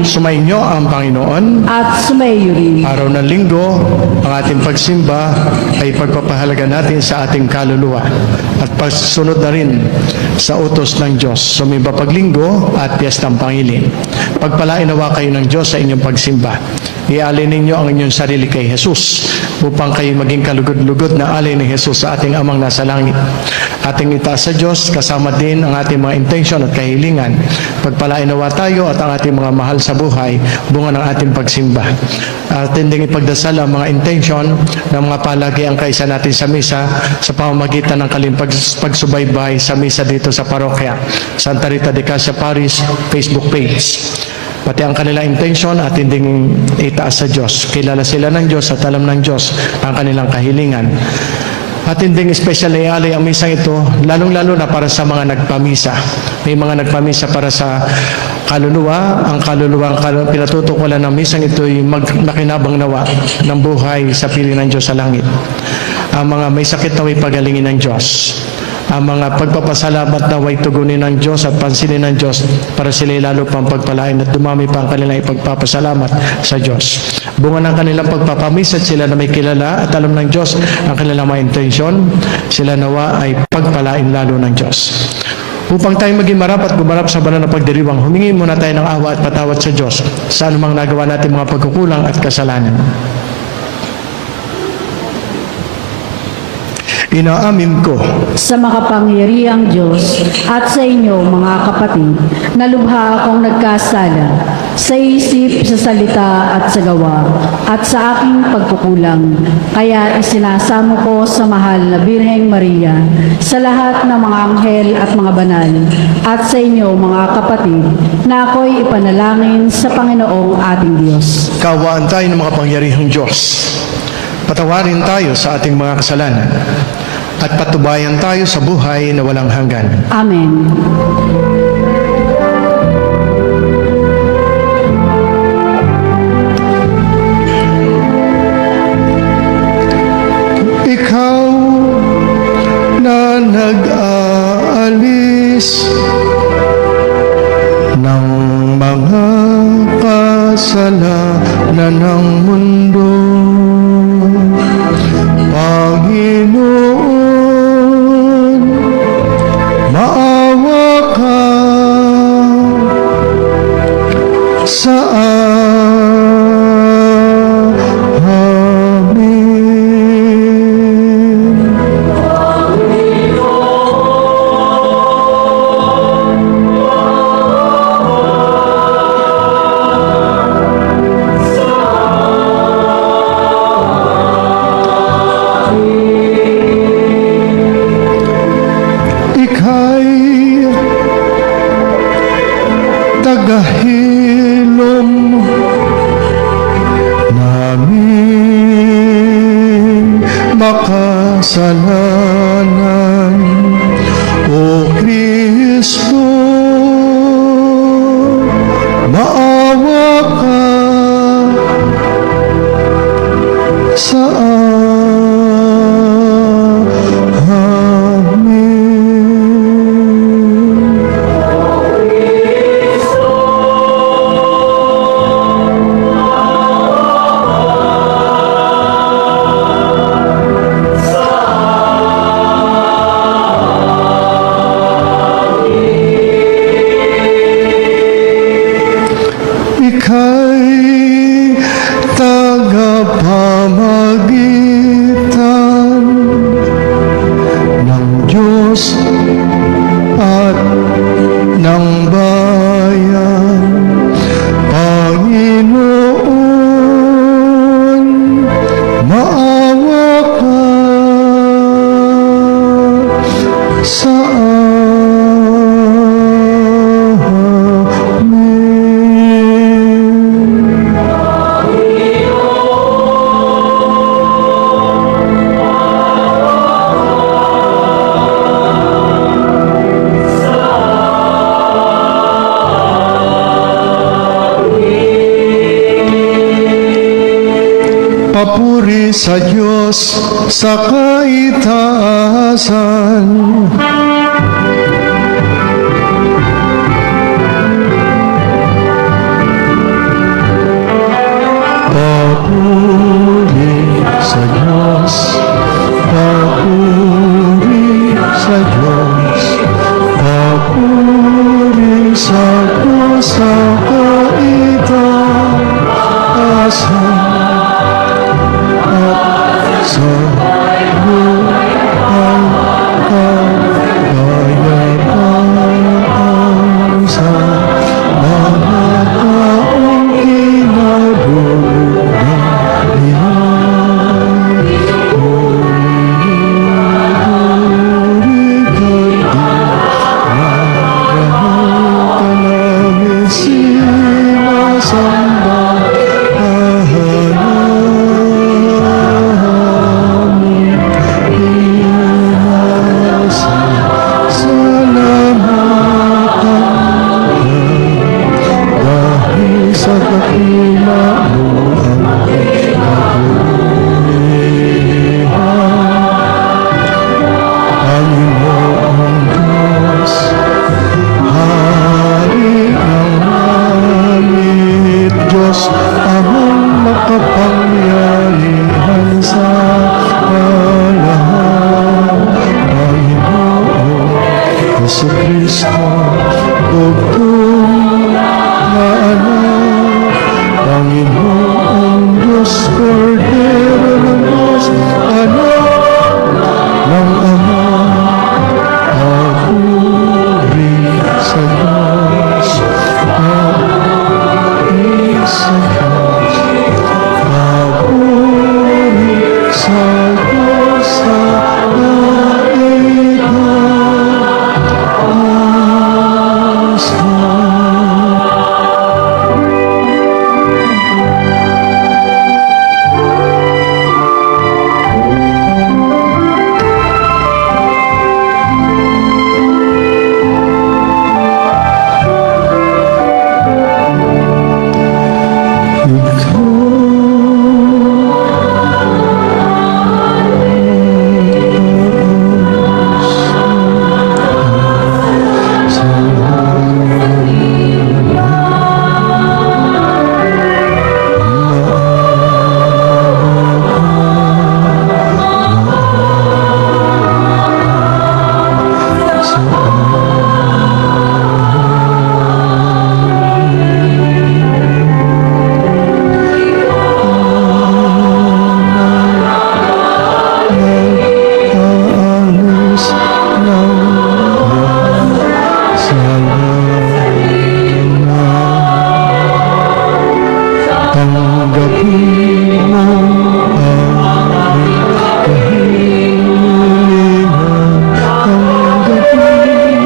Sumainyo ang Panginoon. At sumaiyo rin. Araw ng linggo, ang ating pagsimba ay pagpapahalaga natin sa ating kaluluwa at pagsunod na rin sa utos ng Diyos. Sumimba paglinggo at piyestang Pangilin. Pagpalain nawa kayo ng Diyos sa inyong pagsimba. Ialin ninyo ang inyong sarili kay Jesus upang kayo maging kalugod-lugod na alay ni Jesus sa ating Amang nasa langit. Ating itaas sa Diyos, kasama din ang ating mga intensyon at kahilingan. Pagpalain nawa tayo at ang ating mga mahal sa buhay, bunga ng ating pagsimba. Atin ding ipagdasal ang mga intensyon ng mga palagiang kaisa natin sa misa sa pamamagitan ng pagsubaybay sa misa dito sa parokya, Santa Rita de Casia Parish Facebook page. Pati ang kanilang intensyon at ding itaas sa Diyos. Kilala sila ng Diyos at alam ng Diyos ang kanilang kahilingan. At ding special ialay ang misang ito, lalong-lalo na para sa mga nagpamisa. May mga nagpamisa para sa kaluluwa. Ang kaluluwa, ang pinatutukulan ng misang ito ay nakinabang nawa ng buhay sa piling ng Diyos sa langit. Ang mga may sakit na may pagalingin ng Diyos. Ang mga pagpapasalamat na way tugunin ng Diyos at pansinin ng Diyos para sila lalo pang pagpalain at dumami pa ang kanilang ipagpapasalamat sa Diyos. Bunga ng kanilang pagpapamisat sila na may kilala at alam ng Diyos ang kanilang mga intensyon, sila nawa ay pagpalain lalo ng Diyos. Upang tayo maging marapat gumarap sa banal na pagdiriwang, humingi muna tayo ng awa at patawad sa Diyos sa anumang nagawa natin mga pagkukulang at kasalanan. Inaamin ko Sa makapangyarihang Diyos at sa inyo mga kapatid, na lubha akong nagkasala sa isip, sa salita at sa gawa, at sa aking pagkukulang. Kaya isinasamo ko sa mahal na Birheng Maria, sa lahat ng mga anghel at mga banal, at sa inyo mga kapatid, na ako'y ipanalangin sa Panginoong ating Diyos. kawaan tayo ng mga pangyarihang Diyos. Patawarin tayo sa ating mga kasalanan at patubayan tayo sa buhay na walang hanggan. Amen. Ikaw na nag-aalis ng mga kasalanan ng mundo, Panginoon, maawa ka sa amin. Ika'y tagahilom namin makasalanan, O Kristo, maawa ka sa amin. Ika'y tagapamagitan ng Diyos at ng bayan. Panginoon, maawa ka sa amin. Papuri sa Diyos sa kaitaasan. Papuri sa Diyos, papuri sa Diyos, papuri sa Diyos sa kaitaasan at sa buhay kagayagan sa mga taong kinabulugan niya. Sa dakila mo ang kabulihan, Panginoong Diyos, Hari ng langit, Diyos amang makapangyarihan sa lahat. Panginoong Jesucristo, bugtong na anak, Panginoong Diyos, Kordero ng Diyos, anak ng Ama, papuri sa Diyos, papuri sa Diyos, papuri sa Diyos sa tanggapin mo aming kahilingan, tanggapin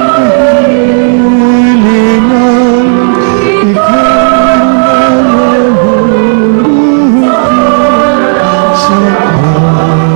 aming kahilingan, ikaw na nahulog sa kanan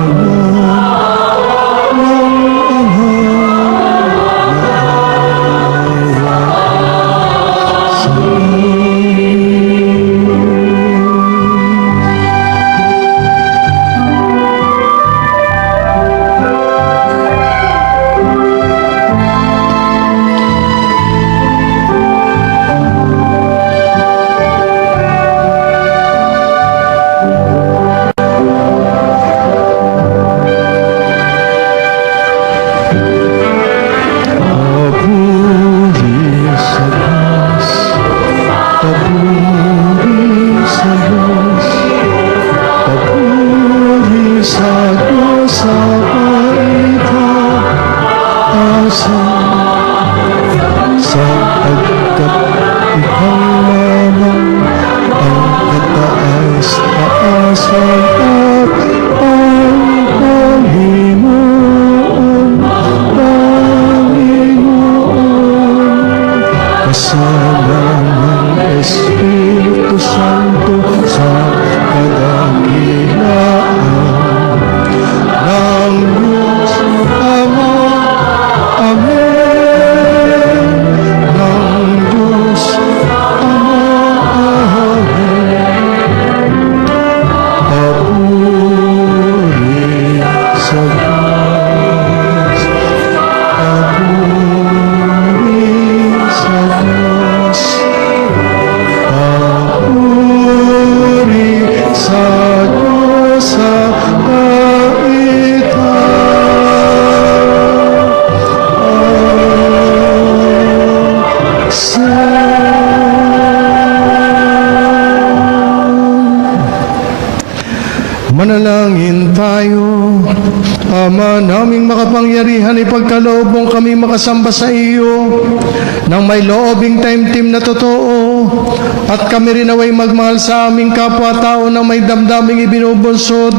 ng sapagkat ikaw lamang ang kataas-taasan at ang Panginoon, kasama ng Espiritu Santo sa kadakilaan ng Diyos Ama. Amen. Ng Diyos Ama. Amen. Papuri sa Diyos. Papuri sa Diyos. Manalangin tayo. Ama naming makapangyarihan, ipagkaloob mong kami makasamba sa iyo nang may loobing taimtim na totoo, at kami rin away magmahal sa aming kapwa-tao na may damdaming ibinubunsod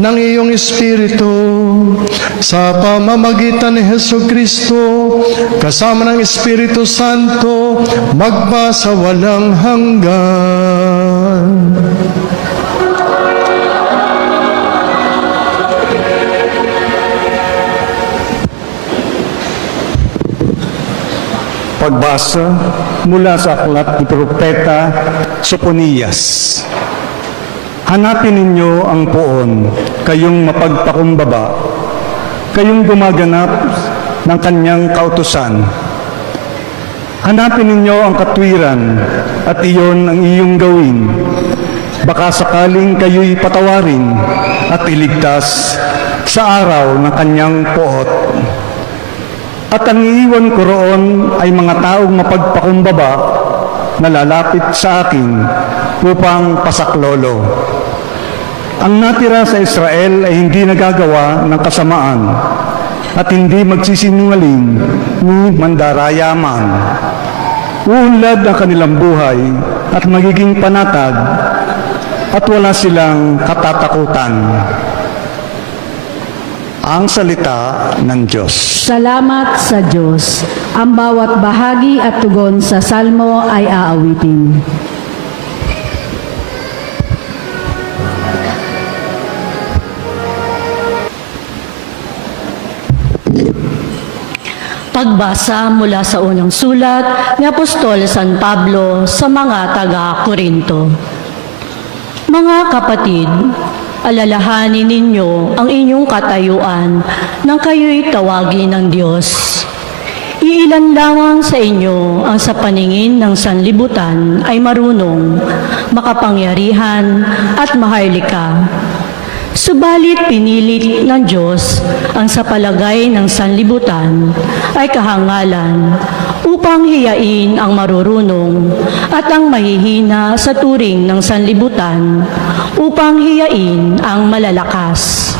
ng iyong Espiritu. Sa pamamagitan ni Hesu Kristo, kasama ng Espiritu Santo, magpa sa walang hanggan. Pagbasa mula sa aklat ni Propeta Soponias. Hanapin ninyo ang poon, kayong mapagpakumbaba, kayong gumaganap ng kanyang kautusan. Hanapin ninyo ang katwiran at iyon ang iyong gawin. Baka sakaling kayo'y patawarin at iligtas sa araw ng kanyang poot. At ang iiwan ko roon ay mga taong mapagpakumbaba na lalapit sa akin upang pasaklolo. Ang natira sa Israel ay hindi nagagawa ng kasamaan at hindi magsisinungaling ni mandaraya man. Uunlad ang kanilang buhay at magiging panatag at wala silang katatakutan. Ang salita ng Diyos. Salamat sa Diyos. Ang bawat bahagi at tugon sa salmo ay aawitin. Pagbasa mula sa unang sulat ni Apostol San Pablo sa mga taga-Korinto. Mga kapatid, alalahanin ninyo ang inyong katayuan nang kayo'y tawagin ng Diyos. Iilan lamang sa inyo ang sa paningin ng sanlibutan ay marunong, makapangyarihan at maharlika. Subalit pinilit ng Diyos ang sa palagay ng sanlibutan ay kahangalan upang hiyain ang marurunong at ang mahihina sa turing ng sanlibutan upang hiyain ang malalakas.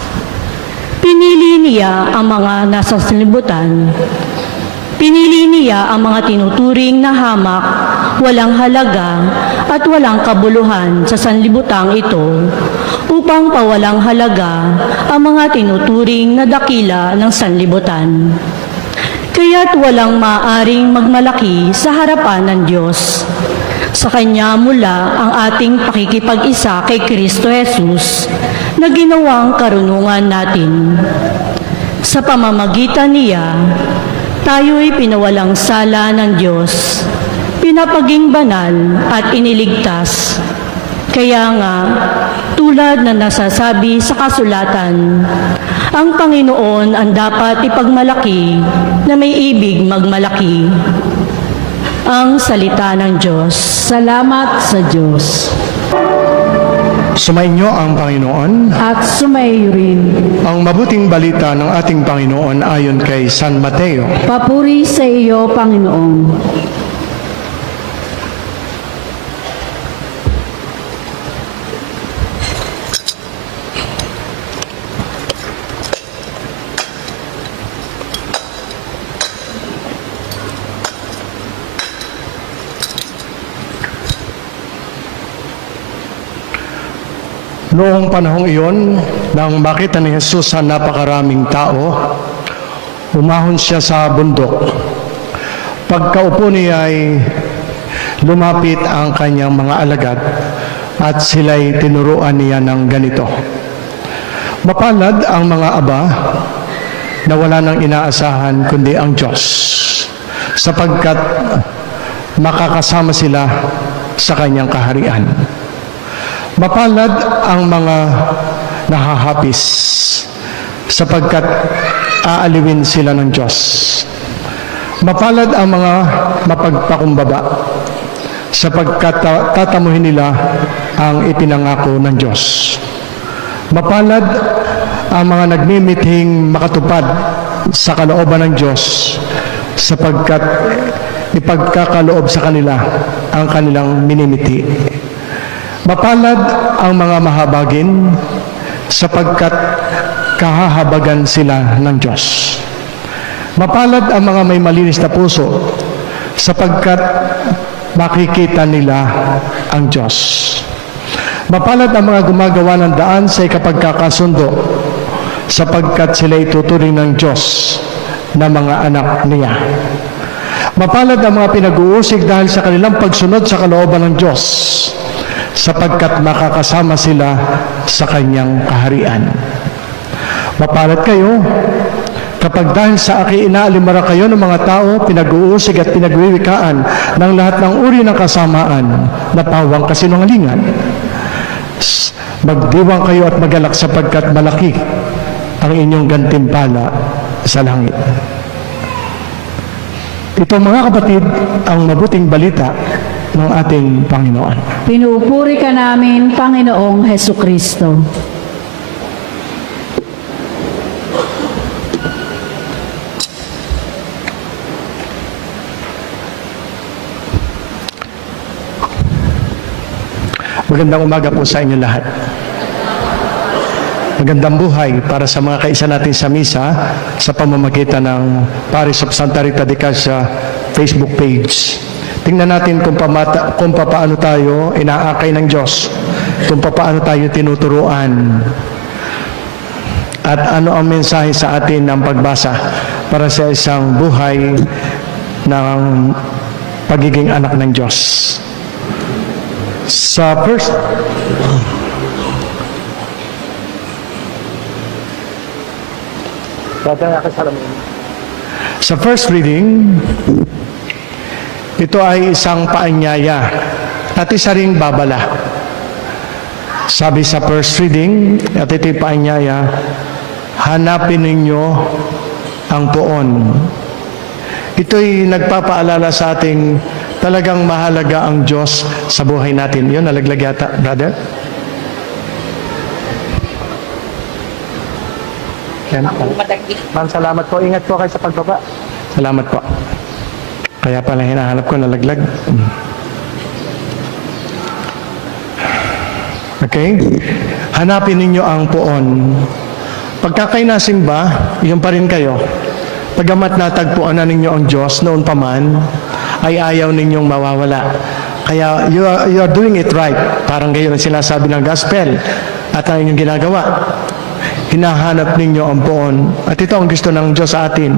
Pinili niya ang mga nasa sanlibutan. Pinili niya ang mga tinuturing na hamak, walang halaga at walang kabuluhan sa sanlibutang ito upang pawalang halaga ang mga tinuturing na dakila ng sanlibutan. Kaya't walang maaring magmalaki sa harapan ng Diyos. Sa Kanya mula ang ating pakikipag-isa kay Kristo Jesus na ginawang karunungan natin. Sa pamamagitan niya, tayo'y pinawalang sala ng Diyos, pinapaging banal at iniligtas. Kaya nga, tulad na nasasabi sa kasulatan, ang Panginoon ang dapat ipagmalaki na may ibig magmalaki. Ang salita ng Diyos. Salamat sa Diyos. Sumainyo ang Panginoon. At sumayo rin. Ang mabuting balita ng ating Panginoon ayon kay San Mateo. Papuri sa iyo, Panginoon. Noong panahong iyon, nang makita ni Jesus ang napakaraming tao, umahon siya sa bundok. Pagkaupo niya ay lumapit ang kanyang mga alagad at sila'y tinuruan niya ng ganito. Mapalad ang mga aba na wala nang inaasahan kundi ang Diyos, sapagkat makakasama sila sa kanyang kaharian. Mapalad ang mga nahahapis, sapagkat aaliwin sila ng Diyos. Mapalad ang mga mapagpakumbaba, sapagkat tatamuhin nila ang ipinangako ng Diyos. Mapalad ang mga nagmimithing makatupad sa kalooban ng Diyos, sapagkat ipagkakaloob sa kanila ang kanilang minimiti. Mapalad ang mga mahabagin sapagkat kahahabagan sila ng Diyos. Mapalad ang mga may malinis na puso sapagkat makikita nila ang Diyos. Mapalad ang mga gumagawa ng daan sa ikapagkakasundo sapagkat sila ituturing ng Diyos na mga anak niya. Mapalad ang mga pinag-uusig dahil sa kanilang pagsunod sa kalooban ng Diyos sapagkat makakasama sila sa kanyang kaharian. Mapalad kayo kapag dahil sa akin inaalimara kayo ng mga tao, pinag-uusig at pinagwiwikaan ng lahat ng uri ng kasamaan na pawang kasinungalingan. Magdiwang kayo at magalak sapagkat malaki ang inyong gantimpala sa langit. Ito mga kapatid, ang mabuting balita ng ating Panginoon. Pinupuri ka namin, Panginoong Hesu Kristo. Magandang umaga po sa inyo lahat. Magandang buhay para sa mga kaisa natin sa misa sa pamamagitan ng Parish of Santa Rita de Cassia Facebook page. Tingnan natin kung paano tayo inaakay ng Diyos, kung paano tayo tinuturuan, at ano ang mensahe sa atin ng pagbasa para sa isang buhay ng pagiging anak ng Diyos. Sa first reading, ito ay isang paanyaya at isa ring babala. Sabi sa first reading, at ito'y paanyaya, hanapin ninyo ang poon. Ito'y nagpapaalala sa ating talagang mahalaga ang Diyos sa buhay natin. Yun, nalaglag yata, brother. Yan po. Ma'am, salamat po. Ingat po kayo sa pagbaba. Salamat po. Kaya pala hinahanap ko, nalaglag. Okay? Hanapin ninyo ang poon. Pagka kayo nasimba, yun pa rin kayo. Pagamat natagpuan na ninyo ang Diyos noon pa man, ay ayaw ninyong mawawala. Kaya you are doing it right. Parang gayon ang sinasabi ng gospel at ang inyong ginagawa. Hinahanap ninyo ang poon. At ito ang gusto ng Diyos sa atin.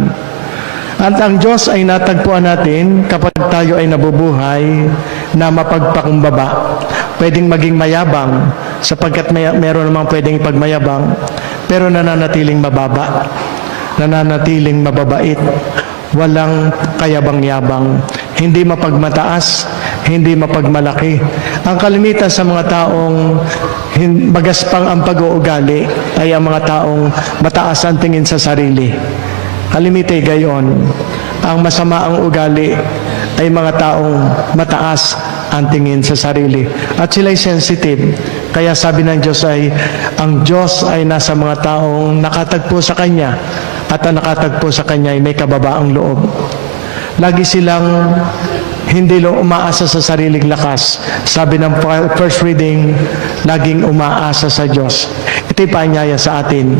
At ang Diyos ay natagpuan natin kapag tayo ay nabubuhay na mapagpakumbaba. Pwedeng maging mayabang sapagkat meron namang pwedeng ipagmayabang, pero nananatiling mababa, nananatiling mababait, walang kayabang-yabang, hindi mapagmataas, hindi mapagmalaki. Ang kalimitan sa mga taong magaspang ang pag-uugali ay ang mga taong mataas ang tingin sa sarili. Kalimite gayon. Ang masama ang ugali ay mga taong mataas ang tingin sa sarili. At sila'y sensitive. Kaya sabi ng Diyos ay, ang Diyos ay nasa mga taong nakatagpo sa Kanya at ang nakatagpo sa Kanya ay may kababaang loob. Lagi silang hindi lang umaasa sa sariling lakas. Sabi ng first reading, laging umaasa sa Diyos. Ito'y paanyaya sa atin.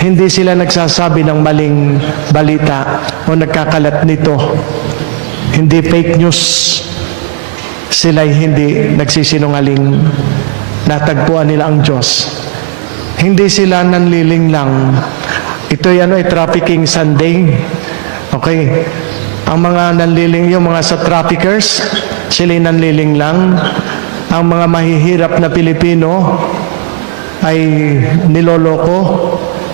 Hindi sila nagsasabi ng maling balita o nagkakalat nito. Hindi fake news. Sila'y hindi nagsisinungaling. Natagpuan nila ang Diyos. Hindi sila nanliling lang. Ito'y trafficking Sunday. Okay. Ang mga nanliling, yung mga sa traffickers, sila'y nanliling lang. Ang mga mahihirap na Pilipino ay niloloko,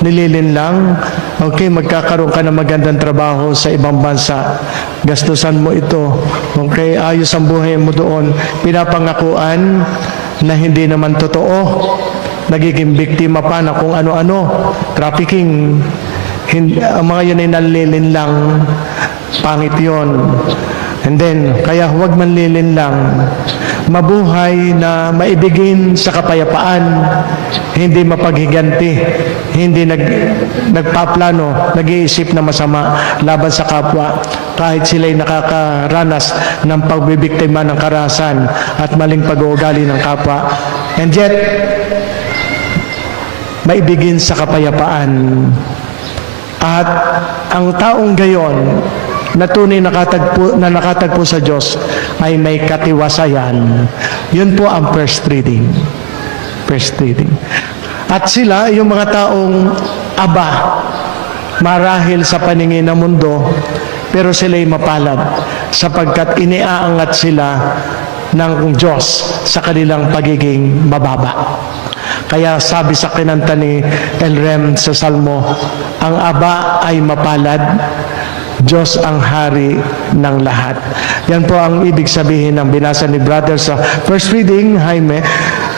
nililin lang. Okay, magkakaroon ka ng magandang trabaho sa ibang bansa. Gastusan mo ito. Okay, ayos ang buhay mo doon. Pinapangakuan na hindi naman totoo. Nagiging biktima pa na kung ano-ano. Trafficking. Ang mga yun ay nalilin lang. Pangit yun. And then, kaya huwag manlilin lang. Mabuhay na maibigin sa kapayapaan, hindi mapaghiganti, hindi nagpaplano, nag-iisip na masama laban sa kapwa, kahit sila'y nakakaranas ng pagbibiktima ng karahasan at maling pag-uugali ng kapwa. And yet, maibigin sa kapayapaan. At ang taong gayon na tunay nakatagpo sa Diyos ay may katiwasayan. Yun po ang first reading. First reading. At sila, yung mga taong aba, marahil sa paningin ng mundo, pero sila'y mapalad sapagkat iniaangat sila ng Diyos sa kanilang pagiging mababa. Kaya sabi sa kinanta ni Elrem sa Salmo, ang aba ay mapalad, Diyos ang hari ng lahat. Yan po ang ibig sabihin ng binasa ni brother sa first reading, Jaime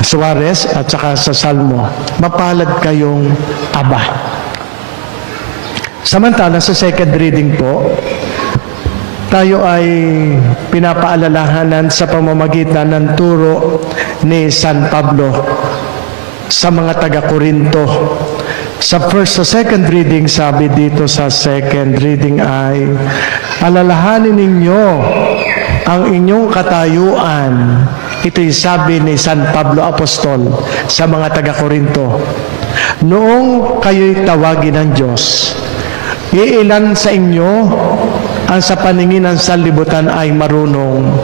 Suarez, at saka sa Salmo. Mapalad kayong aba. Samantala sa second reading po, tayo ay pinapaalalahanan sa pamamagitan ng turo ni San Pablo sa mga taga-Korinto. Sa second reading, sabi dito sa second reading ay, alalahanin ninyo ang inyong katayuan. Ito'y sabi ni San Pablo Apostol sa mga taga-Korinto. Noong kayo'y tawagin ng Diyos, iilan sa inyo ang sa paningin ng sanlibutan ay marunong.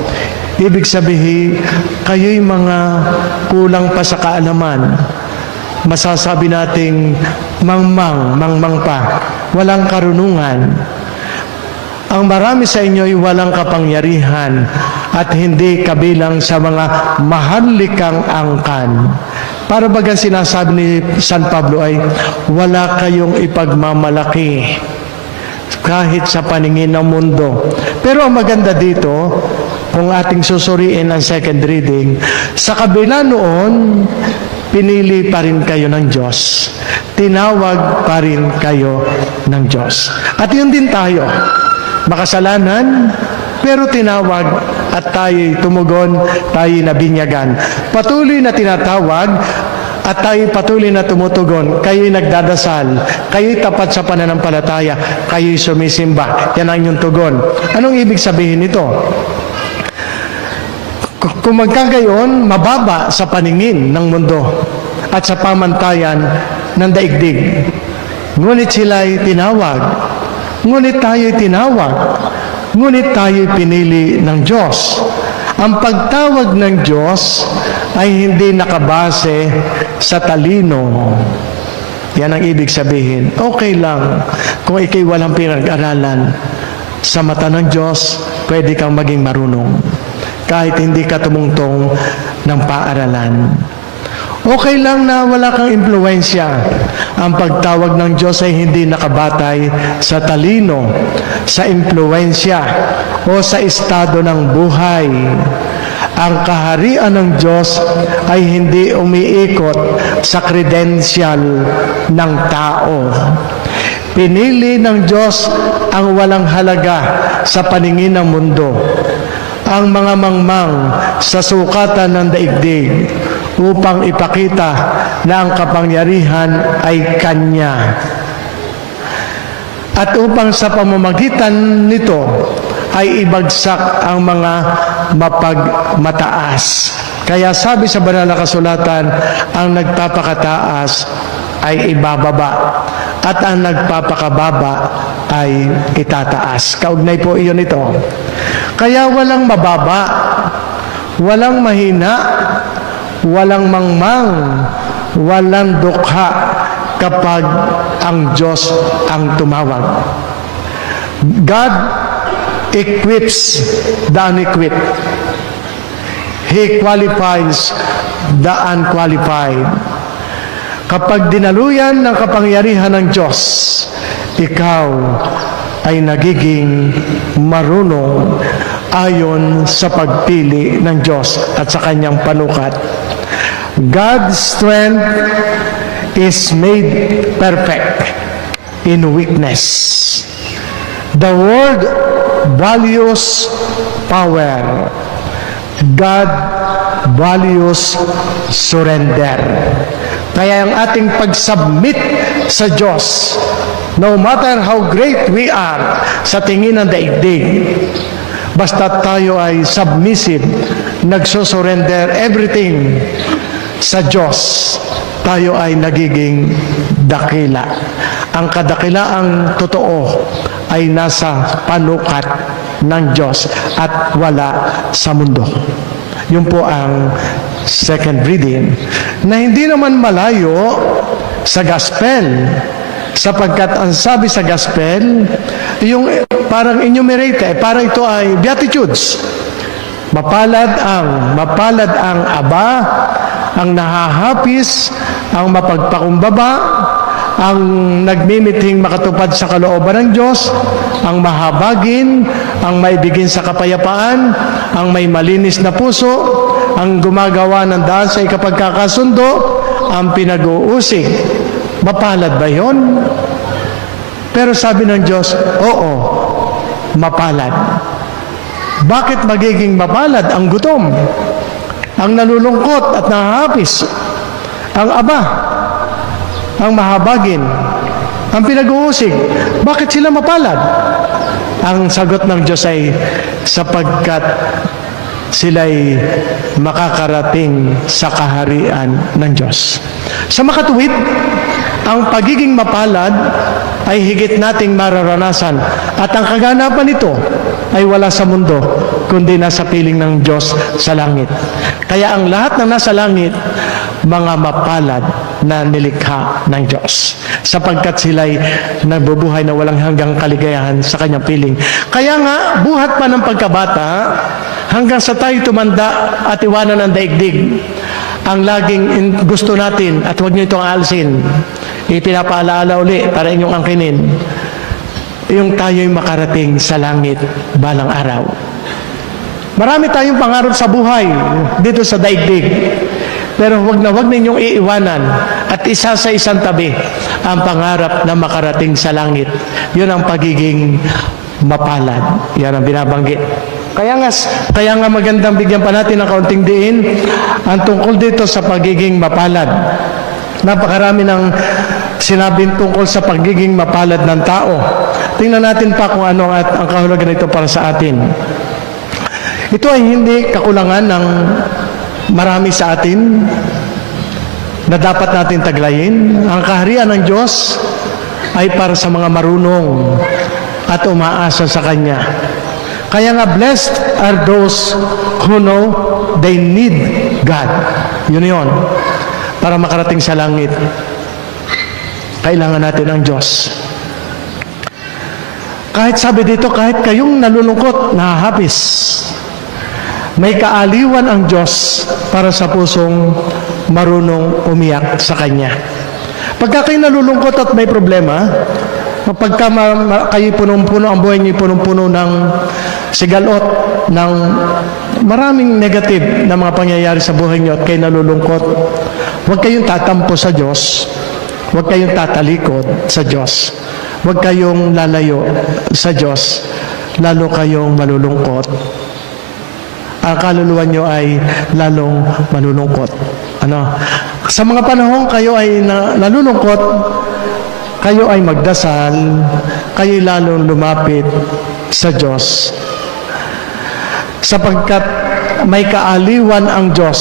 Ibig sabihin, kayo'y mga kulang pa sa kaalaman. Masasabi nating mangmang pa, walang karunungan. Ang marami sa inyo ay walang kapangyarihan at hindi kabilang sa mga maharlikang angkan. Para bagang sinasabi ni San Pablo ay wala kayong ipagmamalaki kahit sa paningin ng mundo. Pero ang maganda dito, kung ating susuriin ang second reading, sa kabila noon, pinili pa rin kayo ng Diyos. Tinawag pa rin kayo ng Diyos. At yun din tayo. Makasalanan, pero tinawag at tayo'y tumugon, tayo'y nabinyagan. Patuloy na tinatawag at tayo'y patuloy na tumutugon. Kayo'y nagdadasal, kayo'y tapat sa pananampalataya, kayo'y sumisimba. Yan ang inyong tugon. Anong ibig sabihin nito? Kung magkagayon, mababa sa paningin ng mundo at sa pamantayan ng daigdig. Ngunit sila'y tinawag. Ngunit tayo'y tinawag. Ngunit tayo'y pinili ng Diyos. Ang pagtawag ng Diyos ay hindi nakabase sa talino. Yan ang ibig sabihin. Okay lang kung ikay walang pinag-aralan. Sa mata ng Diyos, pwede kang maging marunong. Kahit hindi ka tumungtong ng paaralan. Okay lang na wala kang impluensya. Ang pagtawag ng Diyos ay hindi nakabatay sa talino, sa impluensya, o sa estado ng buhay. Ang kaharian ng Diyos ay hindi umiikot sa kredensyal ng tao. Pinili ng Diyos ang walang halaga sa paningin ng mundo, ang mga mangmang sa sukatan ng daigdig upang ipakita na ang kapangyarihan ay Kanya. At upang sa pamamagitan nito ay ibagsak ang mga mapagmataas. Kaya sabi sa banal na kasulatan, ang nagpapakataas ay ibababa at ang nagpapakababa ay itataas. Kaugnay po iyon ito. Kaya walang mababa, walang mahina, walang mangmang, walang dukha kapag ang Diyos ang tumawag. God equips the unequipped. He qualifies the unqualified. Kapag dinaluyan ng kapangyarihan ng Diyos, ikaw ay nagiging marunong ayon sa pagpili ng Diyos at sa kanyang panukat. God's strength is made perfect in weakness. The word values power. God values surrender. Kaya ang ating pag-submit sa Diyos, no matter how great we are sa tingin ng daigdig, basta tayo ay submissive, nagsusurrender everything sa Diyos, tayo ay nagiging dakila. Ang kadakilaang totoo ay nasa panukat ng Diyos at wala sa mundo. Yun po ang second reading, na hindi naman malayo sa gospel, sapagkat ang sabi sa gospel, yung parang enumerate, parang ito ay beatitudes. Mapalad ang aba, ang nahahapis, ang mapagpakumbaba, ang nagmimithing makatupad sa kalooban ng Diyos, ang mahabagin, ang maibigin sa kapayapaan, ang may malinis na puso, ang gumagawa ng daan sa ikapagkakasundo, ang pinag-uusig. Mapalad ba yon? Pero sabi ng Diyos, oo, mapalad. Bakit magiging mapalad ang gutom, ang nalulungkot at nahahapis, ang aba, ang mahabagin, ang pinag-uusig? Bakit sila mapalad? Ang sagot ng Diyos ay sapagkat sila'y makakarating sa kaharian ng Diyos. Sa makatuwid, ang pagiging mapalad ay higit nating mararanasan at ang kaganapan nito ay wala sa mundo kundi nasa piling ng Diyos sa langit. Kaya ang lahat ng nasa langit, mga mapalad na nilikha ng Diyos, sapagkat sila'y nabubuhay na walang hanggang kaligayahan sa kanyang piling. Kaya nga, buhat pa ng pagkabata, hanggang sa tayo tumanda at iwanan ang daigdig, ang laging gusto natin, at huwag niyo itong aalisin, ipinapaalaala uli para inyong angkinin, yung tayo'y makarating sa langit balang araw. Marami tayong pangarap sa buhay dito sa daigdig, pero huwag ninyong iiwanan at isa sa isang tabi ang pangarap na makarating sa langit. Yun ang pagiging mapalad. Yan ang binabanggit. Kaya nga magandang bigyan pa natin ng kaunting diin ang tungkol dito sa pagiging mapalad. Napakarami ng sinabing tungkol sa pagiging mapalad ng tao. Tingnan natin pa kung ano ang kahulugan nito para sa atin. Ito ay hindi kakulangan ng marami sa atin na dapat natin taglayin. Ang kaharian ng Diyos ay para sa mga marunong at umaasa sa Kanya. Kaya nga, blessed are those who know they need God. Yun. Para makarating sa langit, kailangan natin ang Diyos. Kahit sabi dito, kahit kayong nalulungkot, nahahapis, may kaaliwan ang Diyos para sa pusong marunong umiyak sa Kanya. Pagka kayo nalulungkot at may problema, pagka kayo punong-puno, ang buhay niyo punong-puno ng sigalot, ng maraming negative na mga pangyayari sa buhay niyo at kayo nalulungkot, huwag kayong tatampo sa Diyos, huwag kayong tatalikod sa Diyos, huwag kayong lalayo sa Diyos, lalo kayong malulungkot. Ang kaluluwa nyo ay lalong malulungkot. Sa mga panahon kayo ay nalulungkot, kayo ay magdasal, kayo lalong lumapit sa Diyos. Sapagkat may kaaliwan ang Diyos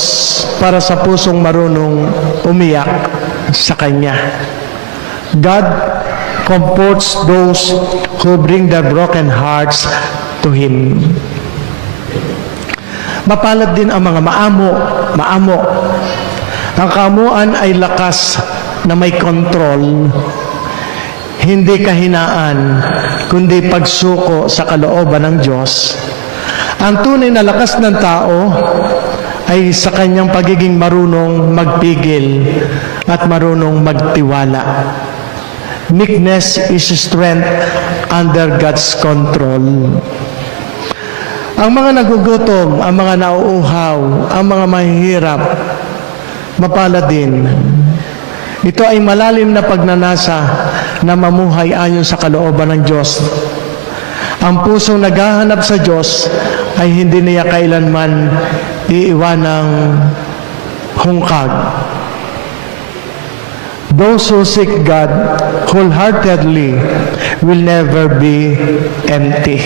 para sa pusong marunong umiyak sa Kanya. God comforts those who bring their broken hearts to Him. Mapalad din ang mga maamo. Ang kaamuan ay lakas na may kontrol, hindi kahinaan, kundi pagsuko sa kalooban ng Diyos. Ang tunay na lakas ng tao ay sa kanyang pagiging marunong magpigil at marunong magtiwala. Meekness is strength under God's control. Ang mga nagugutom, ang mga nauuhaw, ang mga mahihirap, mapalad din. Ito ay malalim na pagnanasa na mamuhay ayon sa kalooban ng Diyos. Ang pusong naghahanap sa Diyos ay hindi niya kailanman iiwanang hungkag. Those who seek God wholeheartedly will never be empty.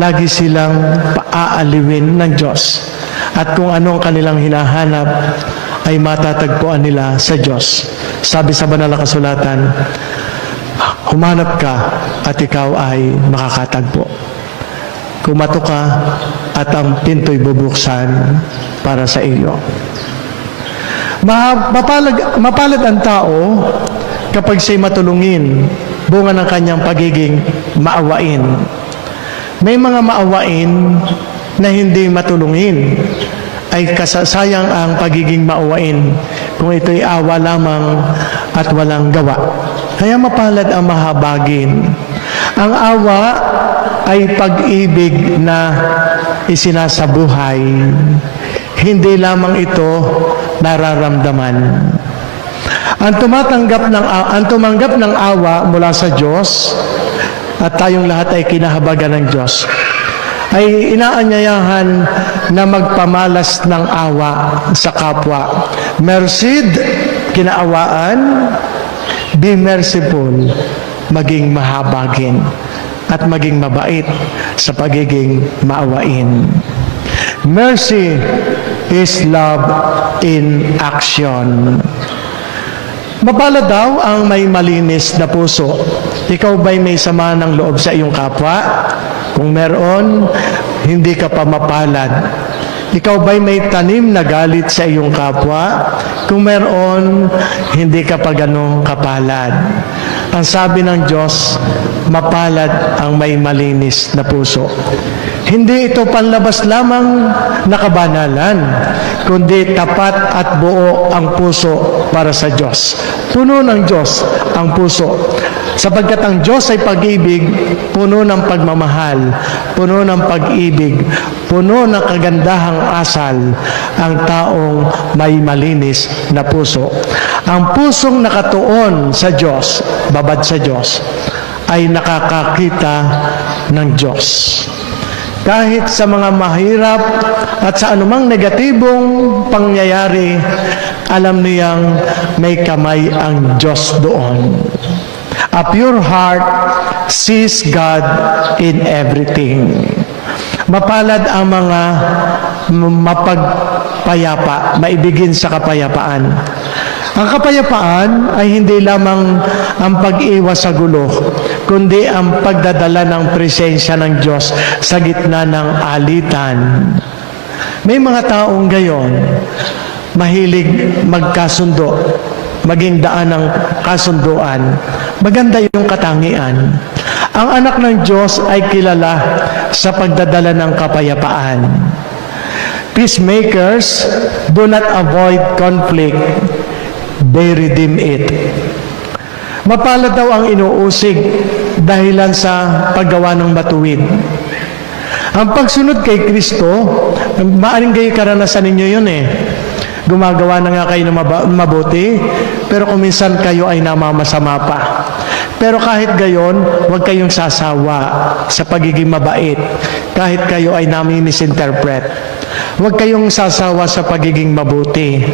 Lagi silang paaaliwin ng Diyos. At kung anong kanilang hinahanap ay matatagpuan nila sa Diyos. Sabi sa banal na kasulatan, humanap ka at ikaw ay makakatagpo. Kumato ka at ang pinto'y bubuksan para sa iyo. Mapalad ang tao kapag siya'y matulungin, bunga ng kanyang pagiging maawain. May mga maawain na hindi matulungin, ay kasasayang ang pagiging maawain kung ito'y awa lamang at walang gawa. Kaya mapalad ang mahabagin. Ang awa ay pag-ibig na isinasabuhay. Hindi lamang ito nararamdaman. Ang tumanggap ng awa mula sa Diyos at tayong lahat ay kinahabagan ng Diyos, ay inaanyayahan na magpamalas ng awa sa kapwa. Merced, kinaawaan. Be merciful, maging mahabagin at maging mabait sa pagiging maawain. Mercy is love in action. Mapalad daw ang may malinis na puso. Ikaw ba'y may sama ng loob sa iyong kapwa? Kung meron, hindi ka pa mapalad. Ikaw ba'y may tanim na galit sa iyong kapwa? Kung meron, hindi ka pa ganong kapalad. Ang sabi ng Diyos, mapalad ang may malinis na puso. Hindi ito panlabas lamang na kabanalan, kundi tapat at buo ang puso para sa Diyos. Puno ng Diyos ang puso. Sapagkat ang Diyos ay pag-ibig, puno ng pagmamahal, puno ng pag-ibig, puno ng kagandahang asal, ang taong may malinis na puso. Ang pusong nakatuon sa Diyos, babad sa Diyos, ay nakakakita ng Diyos. Kahit sa mga mahirap at sa anumang negatibong pangyayari, alam niyang may kamay ang Diyos doon. A pure heart sees God in everything. Mapalad ang mga mapagpayapa, maibigin sa kapayapaan. Ang kapayapaan ay hindi lamang ang pag-iwas sa gulo, kundi ang pagdadala ng presensya ng Diyos sa gitna ng alitan. May mga taong gayon, mahilig magkasundo, maging daan ng kasunduan. Maganda yung katangian. Ang anak ng Diyos ay kilala sa pagdadala ng kapayapaan. Peacemakers do not avoid conflict, they redeem it. Mapalad daw ang inuusig dahilan sa paggawa ng matuwid. Ang pagsunod kay Kristo, maaring kayo karanasan ninyo yun Gumagawa na nga kayo ng mabuti, pero kung minsan kayo ay namamasama pa. Pero kahit gayon, huwag kayong sasawa sa pagiging mabait. Kahit kayo ay nami-misinterpret. Huwag kayong sasawa sa pagiging mabuti.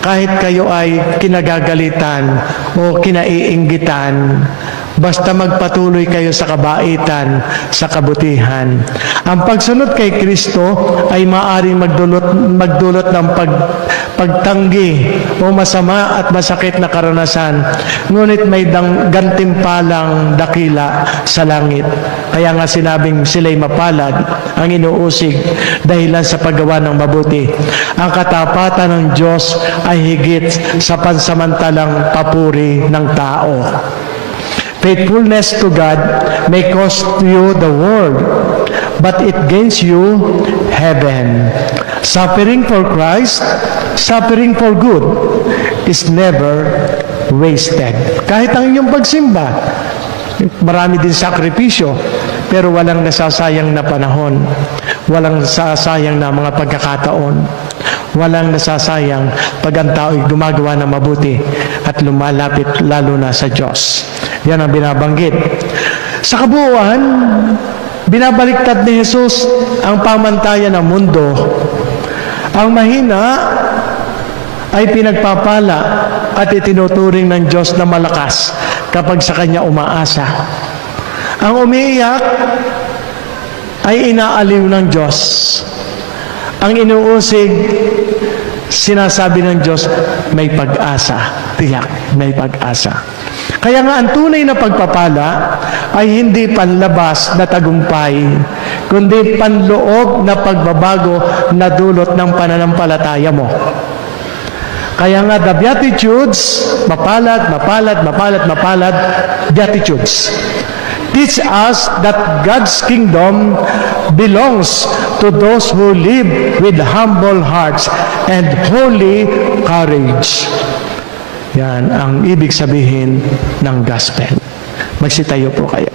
Kahit kayo ay kinagagalitan o kinaiinggitan, basta magpatuloy kayo sa kabaitan, sa kabutihan. Ang pagsunod kay Kristo ay maaaring magdulot ng pagtanggi o masama at masakit na karanasan. Ngunit may gantimpalang dakila sa langit. Kaya nga sinabing sila'y mapalad, ang inuusig dahilan sa paggawa ng mabuti. Ang katapatan ng Diyos ay higit sa pansamantalang papuri ng tao. Faithfulness to God may cost you the world, but it gains you heaven. Suffering for Christ, suffering for good, is never wasted. Kahit ang inyong pagsimba, marami din sakripisyo, pero walang nasasayang na panahon, walang nasasayang na mga pagkakataon, walang nasasayang pag ang tao ay gumagawa ng mabuti at lumalapit lalo na sa Diyos. Yan ang binabanggit. Sa kabuuan, binabaliktad ni Jesus ang pamantayan ng mundo. Ang mahina ay pinagpapala at itinuturing ng Diyos na malakas kapag sa Kanya umaasa. Ang umiiyak ay inaaliw ng Diyos. Ang inuusig, sinasabi ng Diyos, may pag-asa. Tiyak, may pag-asa. Kaya nga ang tunay na pagpapala ay hindi panlabas na tagumpay, kundi panloob na pagbabago na dulot ng pananampalataya mo. Kaya nga the Beatitudes, mapalad, Beatitudes, teach us that God's kingdom belongs to those who live with humble hearts and holy courage. Yan ang ibig sabihin ng gospel. Magsitayo po kayo.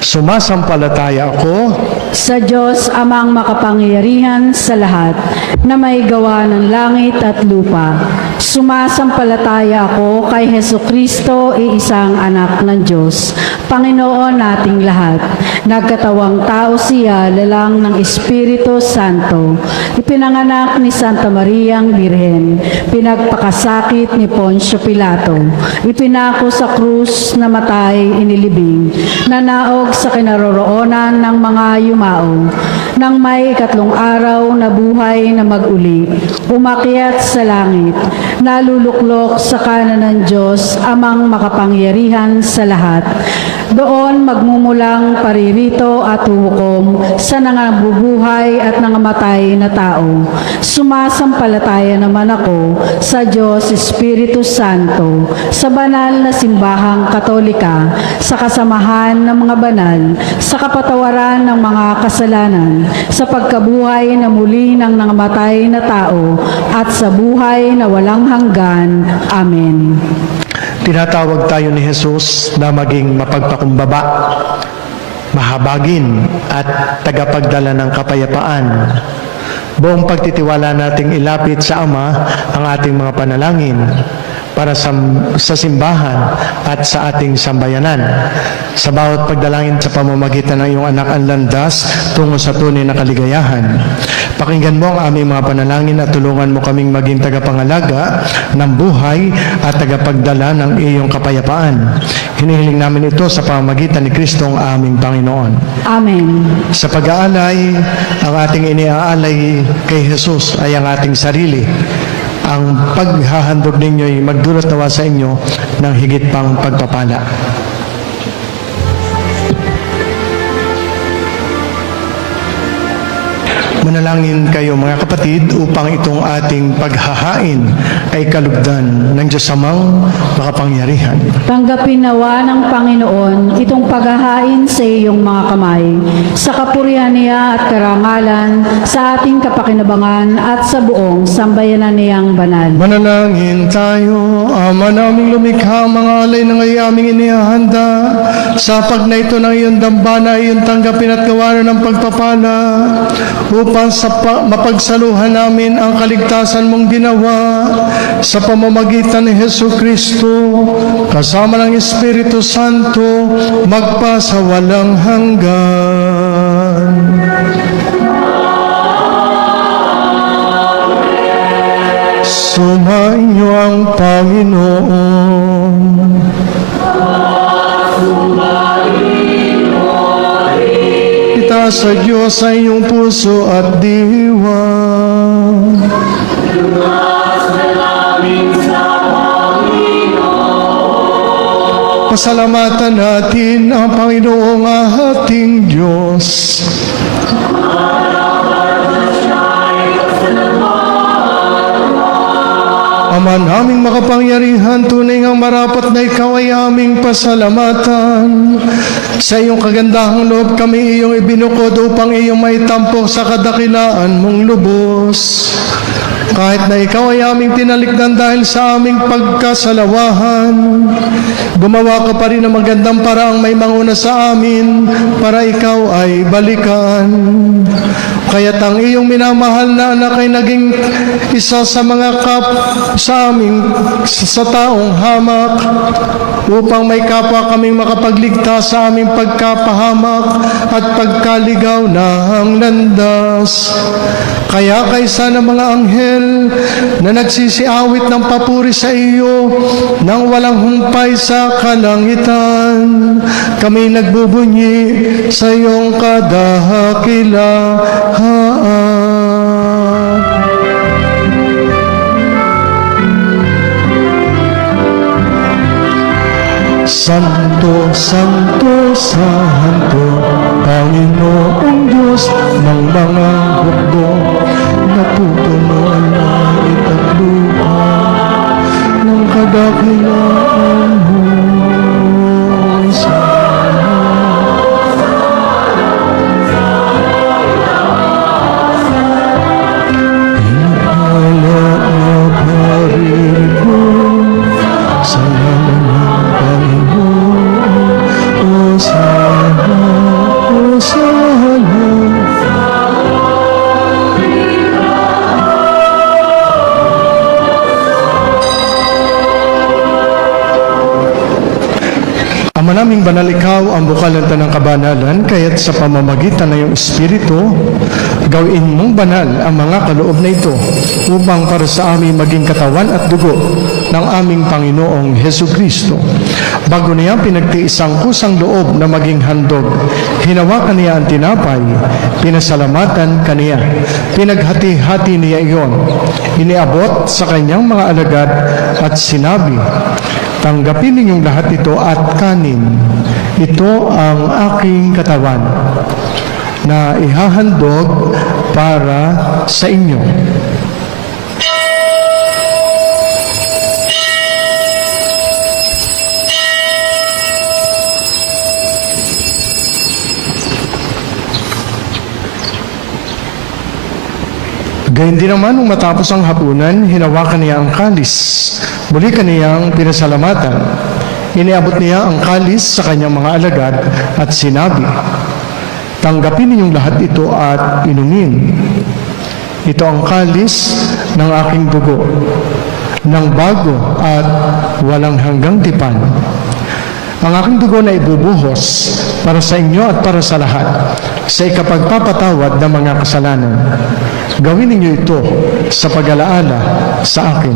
Sumasampalataya ako sa Diyos amang makapangyarihan sa lahat na may gawa ng langit at lupa. Sumasampalataya ako kay Hesukristo, iisang anak ng Diyos, Panginoon nating lahat. Nagkatawang tao siya, lalang ng Espiritu Santo. Ipinanganak ni Santa Mariang Birhen. Pinagpakasakit ni Poncio Pilato. Ipinako sa krus, namatay, inilibing. Nanaog sa kinaroroonan ng mga yumao. Nang may ikatlong araw na buhay na mag-uli, umakyat sa langit, naluluklok sa kanan ng Diyos, amang makapangyarihan sa lahat. Doon magmumulang paririto at huhukom sa nangabubuhay at nangamatay na tao. Sumasampalataya naman ako sa Diyos Espiritu Santo, sa banal na simbahang Katolika, sa kasamahan ng mga banal, sa kapatawaran ng mga kasalanan, sa pagkabuhay na muli ng nangamatay na tao, at sa buhay na walang hanggan. Amen. Tinatawag tayo ni Jesus na maging mapagpakumbaba, mahabagin at tagapagdala ng kapayapaan. Buong pagtitiwala nating ilapit sa Ama ang ating mga panalangin para sa simbahan at sa ating sambayanan. Sa bawat pagdalangin sa pamamagitan ng iyong anak ang landas tungo sa tunay na kaligayahan. Pakinggan mo ang aming mga panalangin at tulungan mo kaming maging tagapangalaga ng buhay at tagapagdala ng iyong kapayapaan. Hinihiling namin ito sa pamamagitan ni Kristo ang aming Panginoon. Amen. Sa pag-aalay, ang ating iniaalay kay Jesus ay ang ating sarili. Ang paghahandog ninyo ay magdulot nawa sa inyo ng higit pang pagpapala. Manalangin kayo mga kapatid upang itong ating paghahain ay kalugdan ng Diyos amang makapangyarihan. Tanggapin nawa ng Panginoon itong paghahain sa iyong mga kamay, sa kapurihan niya at karangalan, sa ating kapakinabangan at sa buong sambayanan niyang banal. Manalangin tayo, Ama naming lumikha, mga alay na ngayon aming inihahanda, sa pag na ito ng iyong dambana, iyong tanggapin at gawaran ng pagpapala, upang mapagsaluhan namin ang kaligtasan mong ginawa sa pamamagitan ni Hesukristo, kasama ng Espiritu Santo, magpasawalang hanggan. Sumainyo ang Panginoon. Itaas sa Diyos sa iyong puso at diwa. Pasalamatan natin ang Panginoong ating Diyos. Ama naming makapangyarihan, tunay ngang marapat na ikaw ay aming pasalamatan. Sa iyong kagandahang loob kami iyong ibinukod upang iyong maitampok sa kadakilaan mong lubos. Kahit na ikaw ay aming tinalikdan dahil sa aming pagkasalawahan, gumawa ka pa rin ng magandang paraang may manguna sa amin para ikaw ay balikan. Kaya't ang iyong minamahal na anak ay naging isa sa mga sa aming sa taong hamak upang may kapwa kaming makapagligtas sa aming pagkapahamak at pagkaligaw ng landas. Kaya kaysa ng mga anghel na nagsisiawit ng papuri sa iyo nang walang humpay sa kalangitan, kami nagbubunyi sa iyong kadakilaan. Santo, Santo, Santo, Panginoong Diyos ng mga hukbo, napupuno ang langit at lupa ng kadakilaan mo. Ama naming banal, ikaw ang bukalanta ng kabanalan, kaya't sa pamamagitan ng iyong Espiritu, gawin mong banal ang mga kaloob na ito upang para sa amin maging katawan at dugo ng aming Panginoong Hesukristo. Bago niya pinagtiis ang kusang loob na maging handog, hinawakan niya ang tinapay, pinasalamatan kaniya, pinaghati-hati niya iyon, iniabot sa kanyang mga alagad at sinabi, "Tanggapin ninyong lahat ito at kanin. Ito ang aking katawan na ihahandog para sa inyo." Gayun din naman, nung matapos ang hapunan, hinawakan niya ang kalis. Muli kaniyang pinasalamatan. Iniabot niya ang kalis sa kanyang mga alagad at sinabi, "Tanggapin ninyong lahat ito at inumin. Ito ang kalis ng aking dugo, ng bago at walang hanggang tipan. Ang aking dugo na ibubuhos para sa inyo at para sa lahat, sa ikapagpapatawad ng mga kasalanan. Gawin ninyo ito sa pag-alaala sa akin."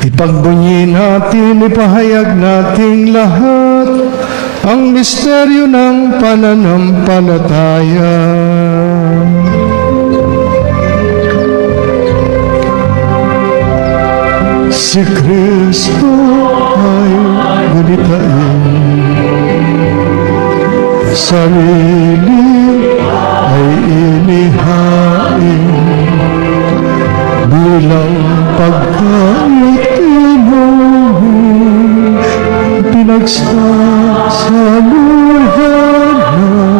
Ipagbunyi natin, ipahayag nating lahat ang misteryo ng pananampalataya. Si Kristo ay gulitain, sarili ay inihain, bilang pagkait inumin, pinagsasaluhan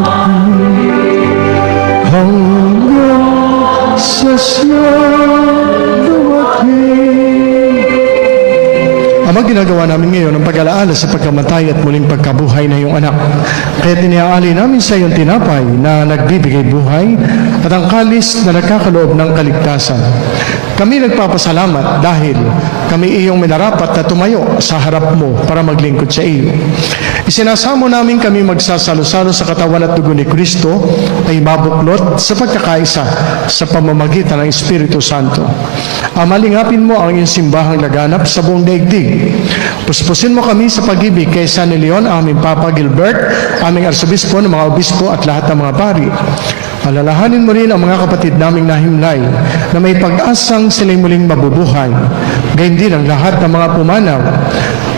natin hanggang sa siyang dumating. Ama, ginagawa namin ngayon ang pag-alaala sa pagkamatay at muling pagkabuhay na iyong anak. Kaya tiniaalay namin sa iyong tinapay na nagbibigay buhay at ang kalis na nagkakaloob ng kaligtasan. Kami nagpapasalamat dahil kami iyong minarapat na tumayo sa harap mo para maglingkod sa iyo. Isinasamo namin kami magsasalo-salo sa katawan at dugo ni Kristo ay mabuklod sa pagkakaisa sa pamamagitan ng Espiritu Santo. Amalingapin mo ang iyong simbahang laganap sa buong daigdig. Puspusin mo kami sa pag-ibig kay San Leon, aming Papa Gilbert, aming Arsobispo, ng mga obispo at lahat ng mga pari. Alalahanin mo rin ang mga kapatid naming nahimlay na may pag-asang sila'y muling mabubuhay. Gayun din ang lahat ng mga pumanaw.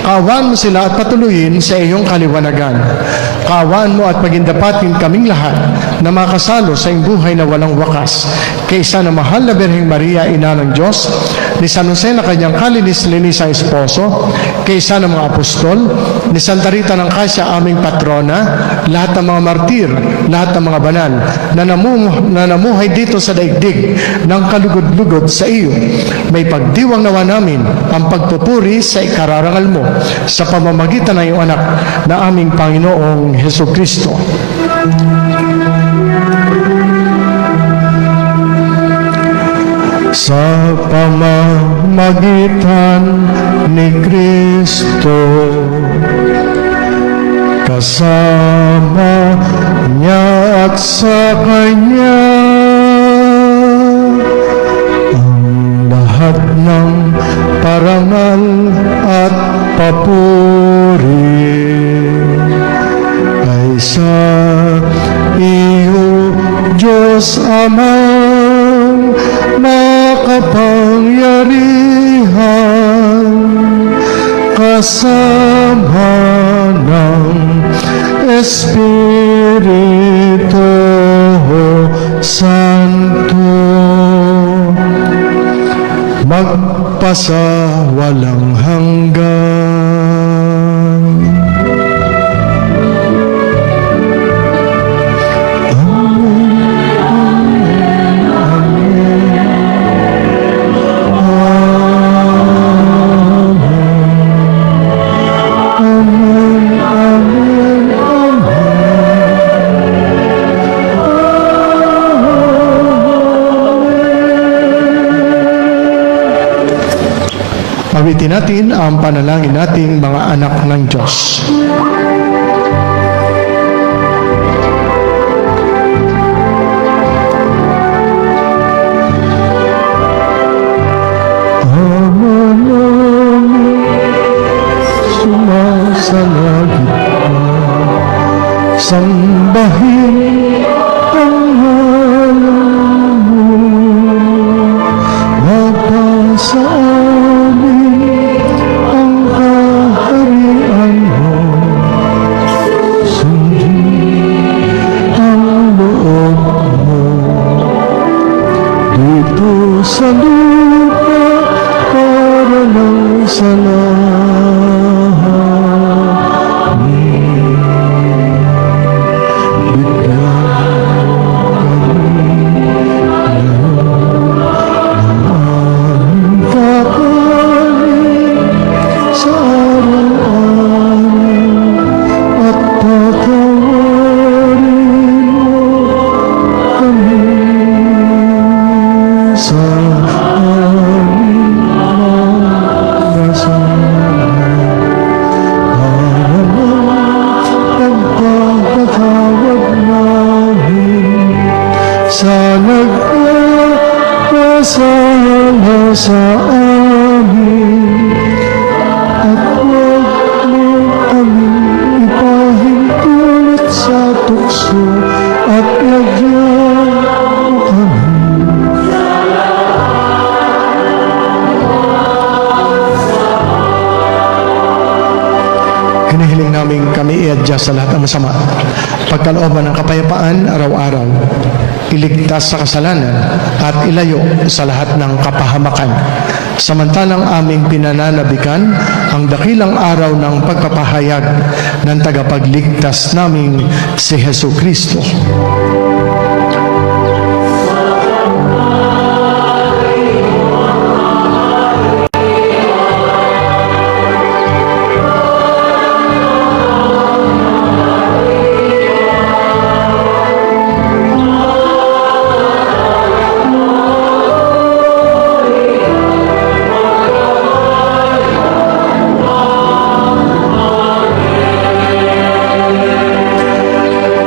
Kaawaan mo sila at patuloyin sa iyong kaliwanagan. Kaawaan mo at pagindapatin kaming lahat na makasalo sa iyong buhay na walang wakas. Kaysa na mahal na Birheng Maria, Ina ng Diyos, ni San Jose na kanyang kalinis-linis ang esposo, kaysa ng mga apostol, ni Santa Rita ng Cassia, aming patrona, lahat ng mga martir, lahat ng mga banal, na namuhay dito sa daigdig ng kalugod-lugod sa iyo. May pagdiwang nawa namin ang pagpupuri sa ikararangal mo sa pamamagitan ng iyong anak na aming Panginoong Heso Kristo. Sa pamamagitan ni Kristo, kasama niya at sa Kanya, ang lahat ng parangal at papuri ay sa iyo, Diyos Amang makapangyarihan, kasama ng Espiritu Santo, magpasa walang hanggan. Awitin natin ang panalangin nating mga anak ng Diyos. Ama namin, sumasalangit ka, sambahin ang ngalan mo, mapasa sa lupa para lang sa lahat. Bigyan kami ng aming kakanin sa araw-araw at patawarin mo kami sa aming mga kasalanan, para lang pagpapatawad namin sa nagkakasala sa amin, at huwag mo kaming ipahintulot sa tukso, at lagyan mo kami hinihiling namin kami i-adjust sa lahat ng masama. Pagkalooban ng kapayapaan araw-araw, iligtas sa kasalanan at ilayo sa lahat ng kapahamakan. Samantalang aming pinananabikan ang dakilang araw ng pagpapahayag ng tagapagligtas naming si Heso Kristo.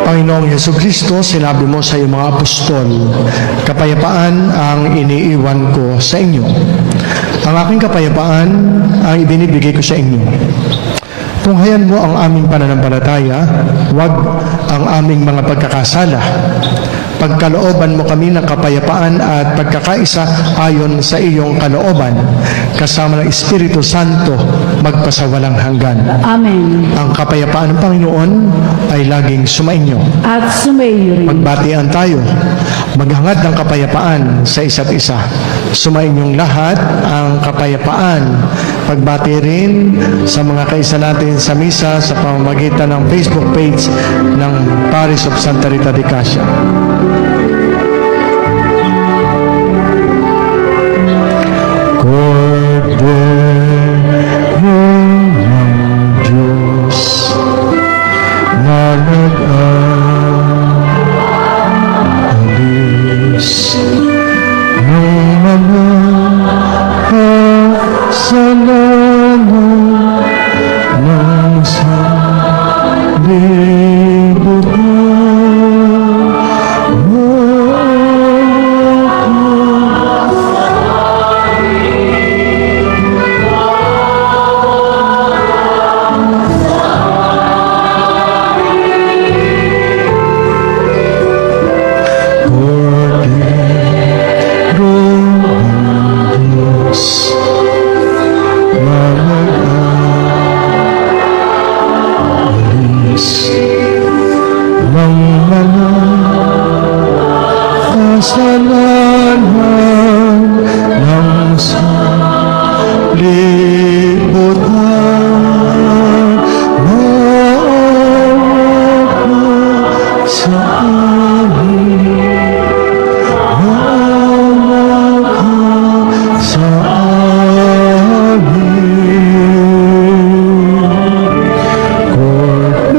Panginoong Jesucristo, sinabi mo sa iyong mga apostol, kapayapaan ang iniiwan ko sa inyo. Ang aking kapayapaan ang ibinibigay ko sa inyo. Tunghayan mo ang aming pananampalataya, huwag ang aming mga pagkakasala. Pagkalooban mo kami ng kapayapaan at pagkakaisa ayon sa iyong kalooban, kasama ng Espiritu Santo, magpasawalang hanggan. Amen. Ang kapayapaan ng Panginoon ay laging sumainyo. At sumaiyo rin. Magbatian tayo, maghangad ng kapayapaan sa isa't isa. Sumainyong lahat ang kapayapaan. Pagbati rin sa mga kaisa natin sa misa sa pamamagitan ng Facebook page ng Parish of Santa Rita de Casia. Kordero ng Diyos na nag-alis ng mga kasalanan ng kasalanan ng sanlibutan. Maawa ka sa amin, maawa ka sa amin. Kordero ng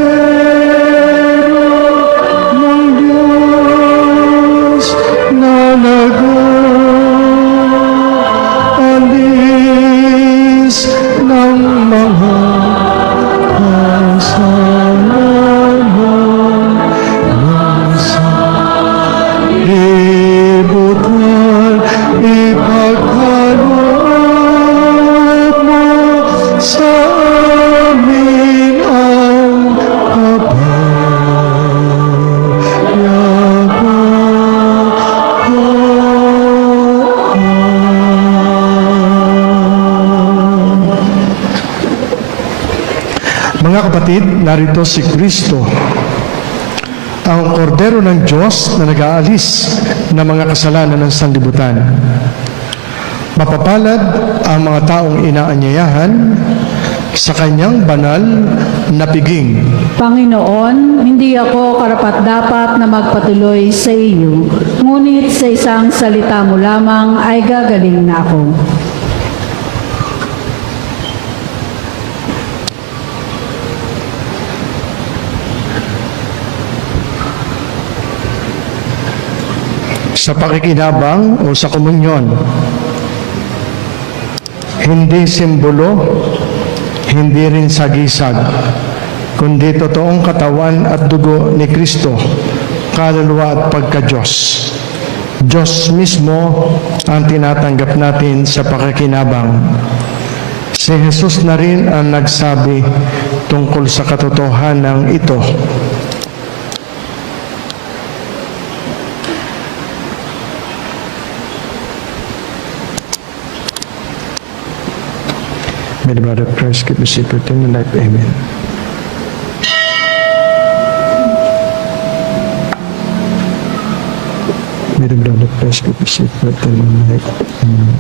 Diyos na nag-alis ng mga kasalanan ng sanlibutan. Ipagkaloob mo sa amin ang Mga kapatid, narito si Kristo, ang kordero ng Diyos na nag-aalis ng mga kasalanan ng sanlibutan. Mapapalad ang mga taong inaanyayahan sa kanyang banal na piging. Panginoon, hindi ako karapat-dapat na magpatuloy sa iyo, ngunit sa isang salita mo lamang ay gagaling na ako. Sa pakikinabang o sa komunyon, hindi simbolo, hindi rin sagisag, kundi totoong katawan at dugo ni Kristo, kaluluwa at pagka-Diyos. Diyos mismo ang tinatanggap natin sa pakikinabang. Si Jesus na rin ang nagsabi tungkol sa katotohanan ito. May the blood of Christ keep the secret in the life. Amen. May the blood of Christ keep the secret in the life. Amen.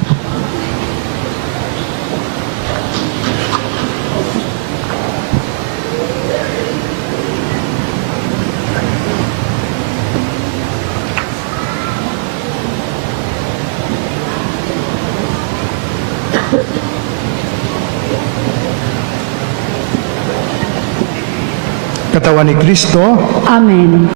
Katawan ni Kristo, Amen.